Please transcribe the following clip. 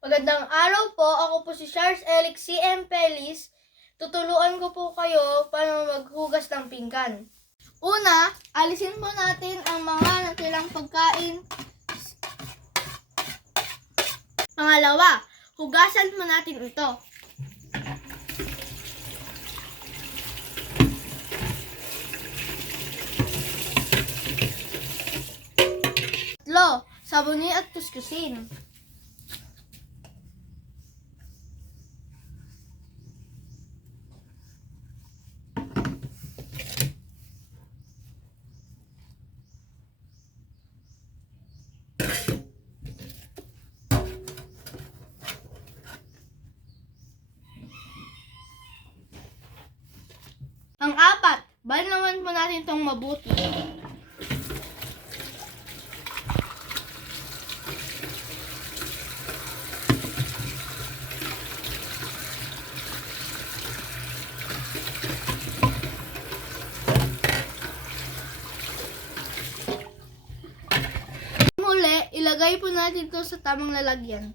Magandang araw po. Ako po si Charles Elix C.M. Pelis. Tutuluan ko po kayo paano maghugas ng pinggan. Una, alisin po natin ang mga natirang pagkain. Pangalawa, hugasan po natin ito. Tatlo, sabunin at kuskusin. Pang-apat, baliwan po natin itong mabuti. Muli, ilagay po natin ito sa tamang lalagyan.